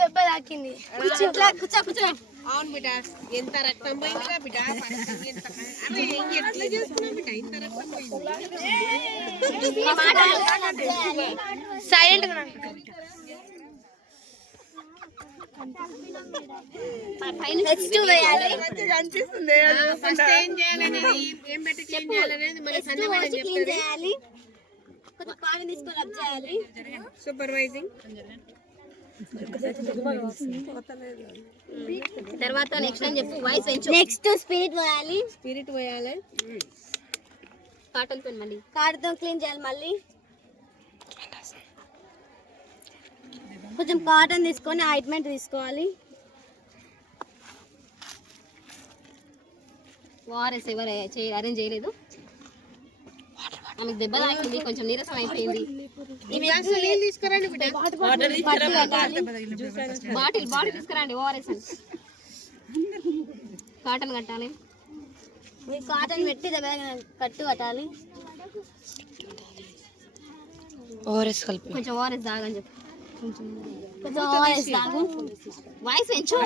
దెబ్బ తాకింది. అవును బిడ్డ, ఎంత రక్తం పోయిందిగా బిడ్డ. ఎట్లా చేసుకున్నావు బిడ్డ, ఇంత రక్తం పోయింది. సైలెంట్ ఫస్ట్ ఏం చేయాలనేది, ఏం పెట్టి క్లీన్ చేయాలనేది మళ్ళీ సంధ్య మేడం చెప్తారు. సూపర్వైజింగ్ తర్వాత నెక్స్ట్ అని చెప్పు. వాయిస్ నెక్స్ట్ స్పిరిట్ పోయాలి. స్పిరిట్ పోయాలి. కాటన్ తో మళ్ళీ కాటన్ తో క్లీన్ చేయాలి. మళ్ళీ కొంచెం కాటన్ తీసుకొని ఆయింట్మెంట్ తీసుకోవాలి. ఓఆర్ఎస్ ఎవరు అరేంజ్ చేయలేదు. ఆమెకు దెబ్బ తాకింది, కొంచెం నీరసం అయిపోయింది. బాటిల్ తీసుకురండి. ఓఆర్ఎస్ కాటన్ కట్టాలి. కాటన్ పెట్టి దెబ్బ కట్టు కట్టాలి. ఓఆర్ఎస్ కలిపి కొంచెం ఓఆర్ఎస్ తాగని చెప్పు. కొంచెం ఓఆర్ఎస్ తాగు. వాయిస్ పెంచు.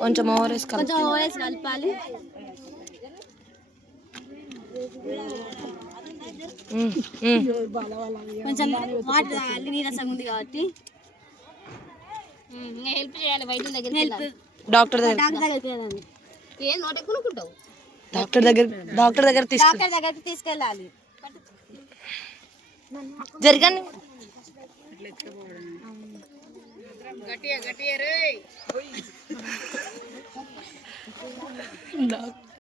కొంచెం ఓఆర్ఎస్ కలపాలి. కొంచెం వాటర్ తాగాలి, నీరసం ఉంది కాబట్టి. హెల్ప్ చేయాలి. వైద్యుల దగ్గర డాక్టర్ దగ్గరికి ఏం నోట కొనుక్కుంటావు. డాక్టర్ దగ్గరికి తీసుకెళ్ళాలి. జరగండి. గట్టిగా రే.